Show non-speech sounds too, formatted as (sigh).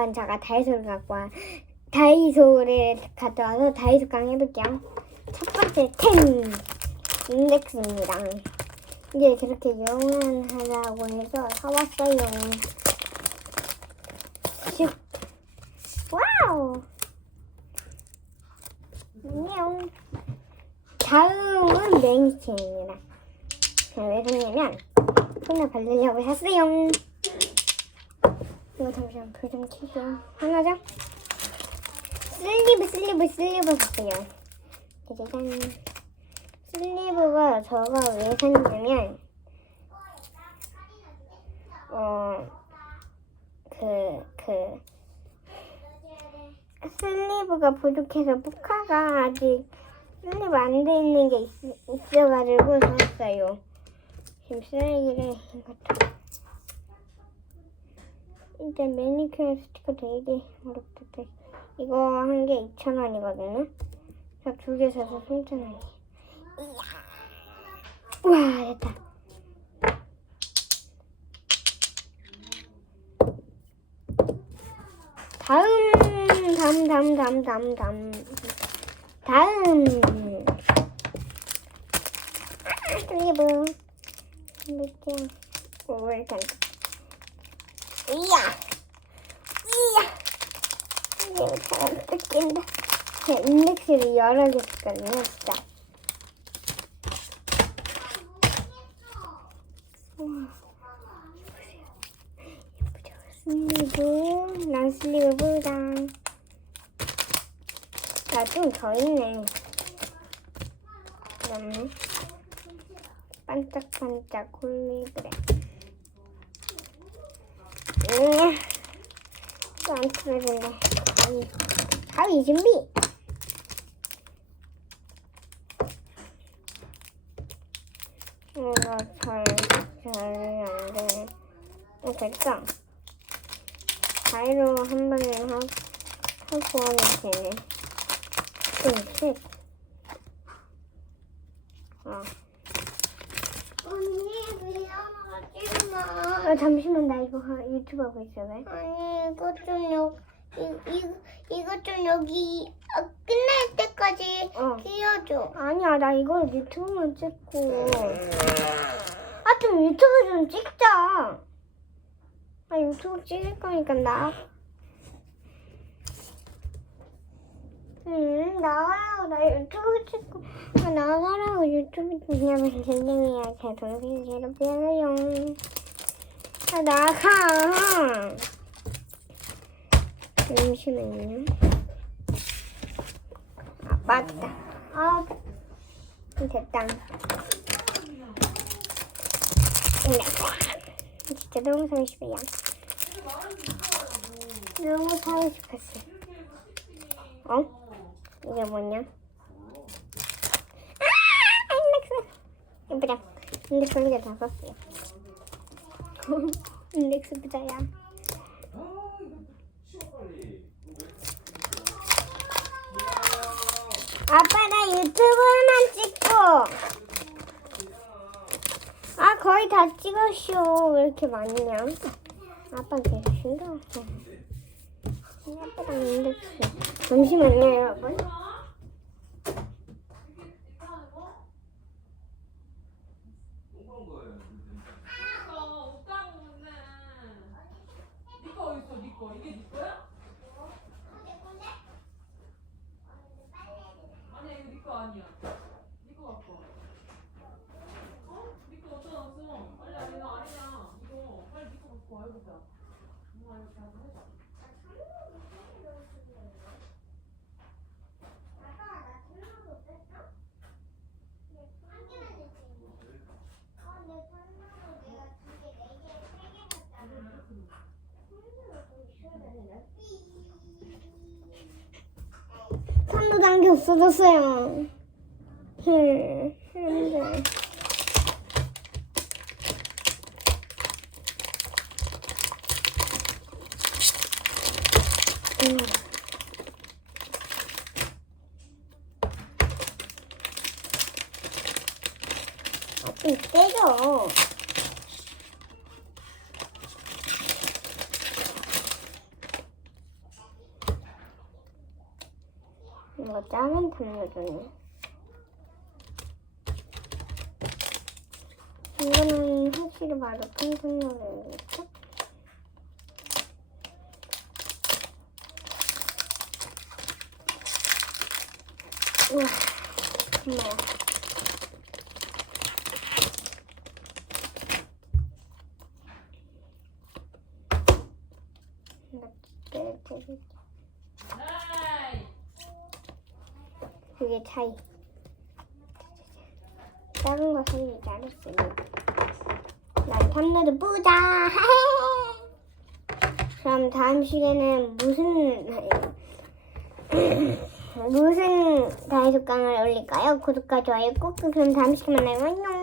반반 자가 다이소를 갖고 와. 다이소를 갔다 와서 다이소 강 해볼게요. 첫 번째 템 인덱스입니다. 이제 저렇게 영원하다고 해서 사왔어요. 슉. 와우. 안녕. 다음은. 제가 왜 샀냐면 손에 바르려고 샀어요. 이거 잠시만 불 좀 켜줘. 하나죠? 슬리브 슬리브 슬리브 샀어요. 짜자잔. 슬리브가 저가 왜 샀냐면 어 그 그 슬리브가 부족해서 포카가 아직 슬리브 안 돼 있는 게 있, 있어가지고 샀어요. 지금 쓰레기를 이것도 일단 매니큐어 스티커 되게 어렵다. 이거 한 개 2,000원이거든요. 저두개 사서 3,000원이에요. 우와 됐다. 다음 다음 다음 다음 다음 다음 다음 아 슬리브 이렇게 오늘 간 이야. 이야. 이게 잘안 뜯긴다 인덱스를 여러 개 썼거든요 진짜. 예쁘죠? 슬리브 난 슬리브 부장 나좀 더 있네. 그다음에 반짝반짝 홀리 그래 음, 또안 틀어진다 가위 가위 준비 이거 잘, 잘안 되네. 어, 됐다. 가위로 한 번에 하, 하고 하면 되네. 둘, 셋. 어. 언니 미안하지 마. 아, 잠시만, 나 이거 하- 유튜브 하고 있어, 왜? 아니 이거 좀 여기 이, 이거 좀 여기 아, 끝날 때까지 어. 끼워줘. 아니야, 나 이거 유튜브만 찍고. 아, 좀 유튜브 좀 찍자. 아, 유튜브 찍을 거니까 나. 응, 나가라고. 나 유튜브 찍고. 아, 나가라고 유튜브 찍냐면 (laughs) 댕댕이야. 제 동생이 괴롭혀요. 아, 나가. 잠시만요. 아, 맞다. 아, 됐다. 진짜 너무 사고 싶어요. 너무 사고 싶었어. 어? 이게 뭐냐? 아! 인덱스! 예쁘다. 인덱스 한개 다 썼어요. 인덱스 부자야. 아빠 나 유튜브만 찍고 아 거의 다 찍었쇼 왜 이렇게 많냐 아빠 계속 싱거웠어 아빠랑 인덱스 잠시만요 여러분 3도 단계 없어졌어요. 힐, 음. 어, 때려. 이거 작은 탐내주네. 이거는 확실히 바로 큰 탐내주겠죠? 우와, 정말. 이렇게 드릴게요. 에이! 그게 차이. 작은 거 살리지 않았으니. 난 탐내도 뿌자. (laughs) 그럼 다음 시간에는 무슨 (laughs) 무슨 다이소강을 올릴까요? 구독과 좋아요 꾹꾹 그럼 다음 시간에 만나요. 안녕.